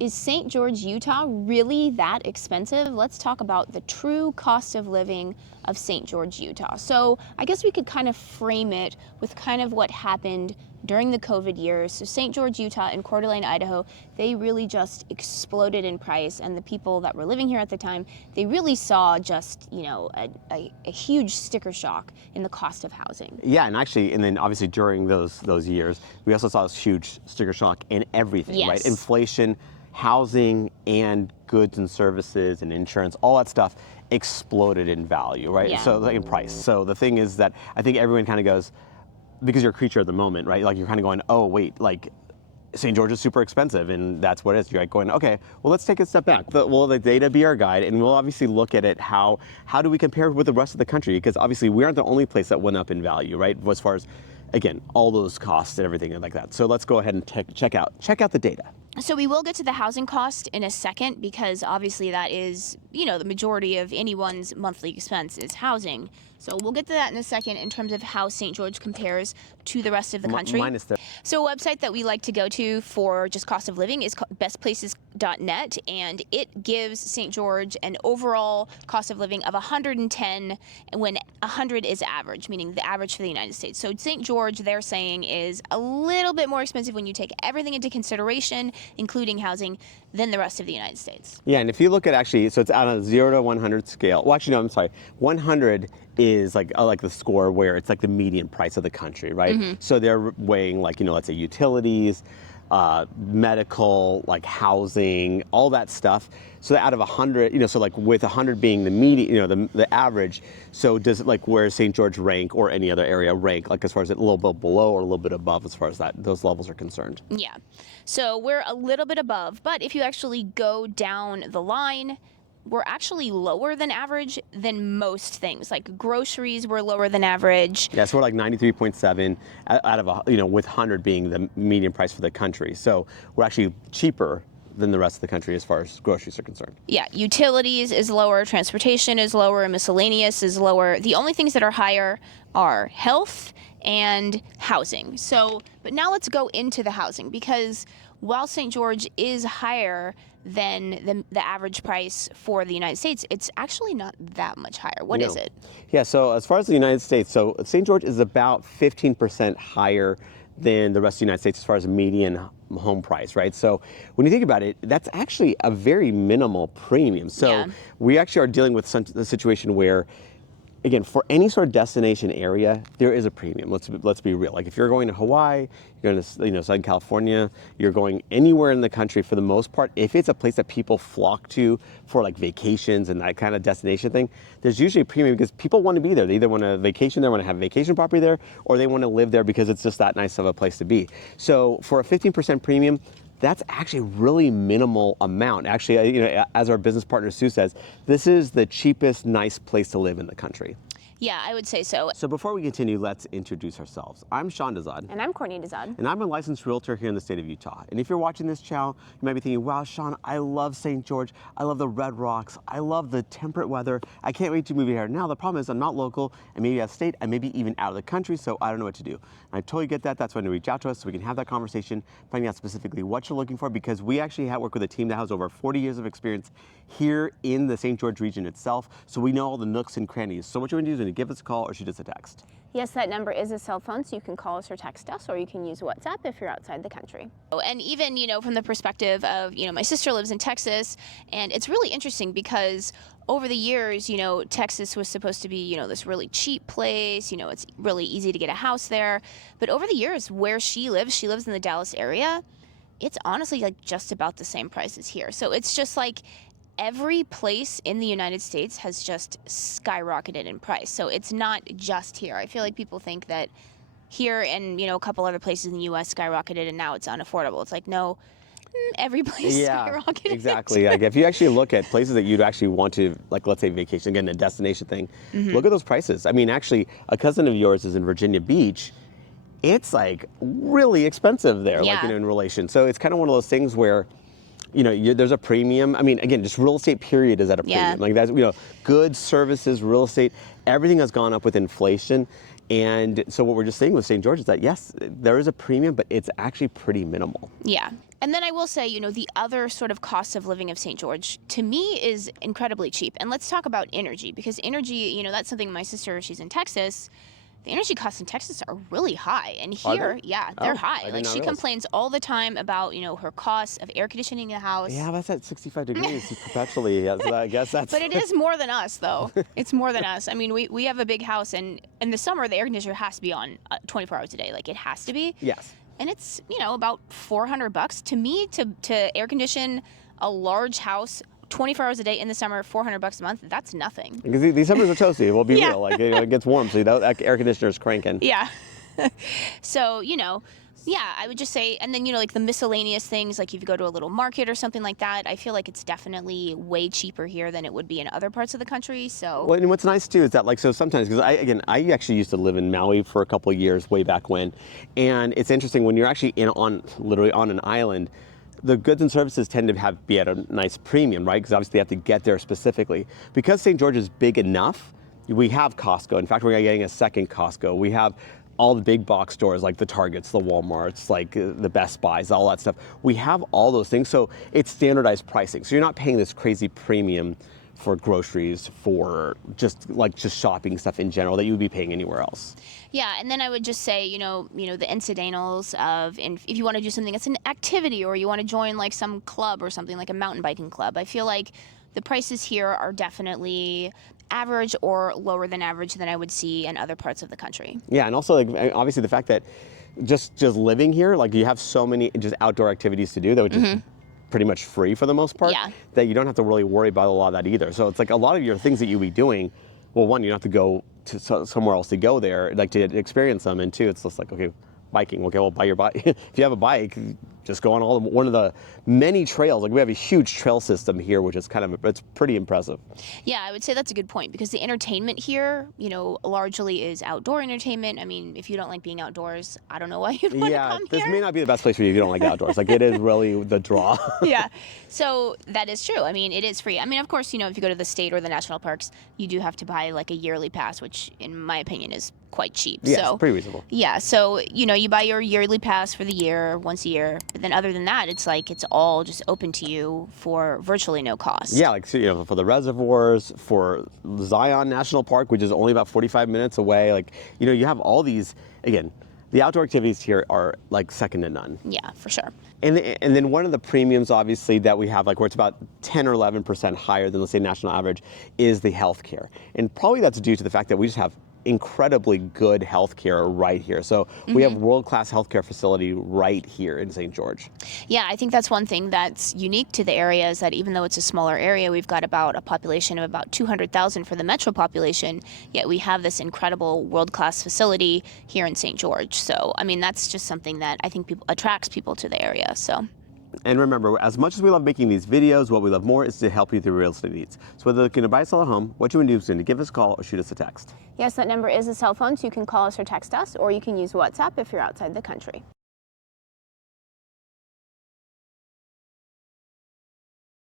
Is St. George, Utah really that expensive? Let's talk about the true cost of living of St. George, Utah. So I guess we could kind of frame it with kind of what happened during the COVID years. So St. George, Utah and Coeur d'Alene, Idaho, they really just exploded in price, and the people that were living here at the time, they really saw just, a huge sticker shock in the cost of housing. Yeah, and then obviously during those years, we also saw this huge sticker shock in everything, Yes. right? Inflation, housing, and goods and services and insurance, all that stuff exploded in value, right? Yeah. So like in price. So the thing is that I think everyone kind of goes, because you're a creature of the moment, right? Like you're kind of going, oh wait, like St. George is super expensive, and that's what it is. You're like going, okay, well, let's take a step back. Will the data be our guide? And we'll obviously look at it, how do we compare with the rest of the country? Because obviously we aren't the only place that went up in value, right? As far as, again, all those costs and everything like that. So let's go ahead and check out the data. So we will get to the housing cost in a second, because obviously that is, the majority of anyone's monthly expense is housing. So we'll get to that in a second in terms of how St. George compares to the rest of the country. Minus the. So a website that we like to go to for just cost of living is bestplaces.net, and it gives St. George an overall cost of living of 110 when 100 is average, meaning the average for the United States. So St. George, they're saying, is a little bit more expensive when you take everything into consideration, including housing, than the rest of the United States. Yeah, and if you look at so it's on a 0 to 100 scale. Well, actually, no, I'm sorry. 100 is like the score where it's like the median price of the country, right? Mm-hmm. So they're weighing let's say utilities, medical, like housing, all that stuff. So out of 100, so like with 100 being the median, the average. So does it where St. George rank or any other area rank, like as far as a little bit below or a little bit above as far as those levels are concerned? Yeah. So we're a little bit above, but if you actually go down the line, we're actually lower than average than most things. Like groceries, we're lower than average. Yeah, so we're like 93.7 out of with 100 being the median price for the country. So we're actually cheaper than the rest of the country as far as groceries are concerned. Yeah, utilities is lower, transportation is lower, miscellaneous is lower. The only things that are higher are health and housing. So, but now let's go into the housing, because while St. George is higher than the average price for the United States, it's actually not that much higher. What is it? Yeah, so as far as the United States, so St. George is about 15% higher than the rest of the United States as far as median home price, right? So when you think about it, that's actually a very minimal premium. So we actually are dealing with the situation where, again, for any sort of destination area, there is a premium. Let's be real. Like if you're going to Hawaii, you're going to Southern California, you're going anywhere in the country, for the most part, if it's a place that people flock to for like vacations and that kind of destination thing, there's usually a premium because people want to be there. They either want to vacation there, want to have vacation property there, or they want to live there because it's just that nice of a place to be. So for a 15% premium, that's actually a really minimal amount. Actually, as our business partner Sue says, this is the cheapest, nice place to live in the country. Yeah, I would say so. So before we continue, let's introduce ourselves. I'm Sean Dazad. And I'm Courtney Dazad. And I'm a licensed realtor here in the state of Utah. And if you're watching this channel, you might be thinking, wow, Sean, I love St. George. I love the Red Rocks. I love the temperate weather. I can't wait to move here. Now, the problem is I'm not local. I may be out of state. I may be even out of the country, so I don't know what to do. And I totally get that. That's when you reach out to us so we can have that conversation, finding out specifically what you're looking for, because we actually work with a team that has over 40 years of experience here in the St. George region itself. So we know all the nooks and crannies. So what you want to do is when you give us a call or shoot us a text. Yes, that number is a cell phone, so you can call us or text us, or you can use WhatsApp if you're outside the country. And even, from the perspective of, my sister lives in Texas, and it's really interesting because over the years, Texas was supposed to be, this really cheap place, it's really easy to get a house there. But over the years, where she lives in the Dallas area, it's honestly like just about the same price as here. So it's just like every place in the United States has just skyrocketed in price. So it's not just here. I feel like people think that here and, a couple other places in the U.S. skyrocketed and now it's unaffordable. It's like, no, every place skyrocketed. Exactly. Like if you actually look at places that you'd actually want to, like let's say vacation, again, a destination thing, look at those prices. I mean, actually, a cousin of yours is in Virginia Beach. It's like really expensive there, in relation. So it's kind of one of those things where, there's a premium. I mean, again, just real estate period is at a premium. Yeah. Like that's, goods, services, real estate, everything has gone up with inflation. And so what we're just saying with St. George is that, yes, there is a premium, but it's actually pretty minimal. Yeah. And then I will say, the other sort of cost of living of St. George, to me, is incredibly cheap. And let's talk about energy, because energy, that's something my sister, she's in Texas. The energy costs in Texas are really high. And Are here, they? yeah, Oh, they're I high. did Like, not she realize. complains all the time about, her costs of air conditioning in the house. Yeah, that's at 65 degrees perpetually. Yeah, so I guess that's. But it is more than us, though. It's more than us. I mean, we have a big house, and in the summer, the air conditioner has to be on 24 hours a day. Like, it has to be. Yes. And it's, about $400 to me to air condition a large house 24 hours a day in the summer, $400 a month. That's nothing. Because these summers are toasty. We'll be Yeah. real. Like it gets warm, so that air conditioner's cranking. Yeah. So, yeah, I would just say, and then, like the miscellaneous things, like if you go to a little market or something like that, I feel like it's definitely way cheaper here than it would be in other parts of the country. So, Well, and what's nice too is that so sometimes, because I actually used to live in Maui for a couple of years way back when, and it's interesting when you're actually literally on an island, the goods and services tend to be at a nice premium, right? Because obviously you have to get there specifically. Because St. George is big enough, we have Costco. In fact, we're getting a second Costco. We have all the big box stores like the Targets, the Walmarts, like the Best Buys, all that stuff. We have all those things, so it's standardized pricing. So you're not paying this crazy premium for groceries, for just shopping stuff in general that you would be paying anywhere else. yeah, and then I would just say, the incidentals of, if you want to do something that's an activity, or you want to join like some club or something like a mountain biking club, I feel like the prices here are definitely average or lower than average than I would see in other parts of the country. Yeah, and also obviously the fact that just living here, you have so many just outdoor activities to do that would just pretty much free for the most part, Yeah. that you don't have to really worry about a lot of that either. So it's like a lot of your things that you'll be doing, well, one, you don't have to go to somewhere else to go there, to experience them, and two, it's just like, okay, biking, okay, well, buy your bike. If you have a bike, just go on one of the many trails. Like we have a huge trail system here, which is it's pretty impressive. Yeah, I would say that's a good point, because the entertainment here, largely is outdoor entertainment. I mean, if you don't like being outdoors, I don't know why you'd want to come this here. may not be the best place for you if you don't like outdoors. Like it is really the draw. Yeah, so that is true. I mean, it is free. I mean, of course, if you go to the state or the national parks, you do have to buy like a yearly pass, which in my opinion is quite cheap. Yeah, So pretty reasonable. yeah, so you buy your yearly pass for the year, once a year, but then other than that, it's like it's all just open to you for virtually no cost. Yeah, for the reservoirs, for Zion National Park, which is only about 45 minutes away. You have all these, again, the outdoor activities here are like second to none. Yeah, for sure. And then one of the premiums, obviously, that we have, where it's about 10 or 11% higher than, let's say, national average, is the healthcare. And probably that's due to the fact that we just have incredibly good healthcare right here. So we have world-class healthcare facility right here in St. George. Yeah, I think that's one thing that's unique to the area, is that even though it's a smaller area, we've got about a population of about 200,000 for the metro population, yet we have this incredible world-class facility here in St. George. So, I mean, that's just something that I think attracts people to the area. So. And remember, as much as we love making these videos, what we love more is to help you with your real estate needs. So whether you're looking to buy or sell a home, what you want to do is to give us a call or shoot us a text. Yes, that number is a cell phone, so you can call us or text us, or you can use WhatsApp if you're outside the country.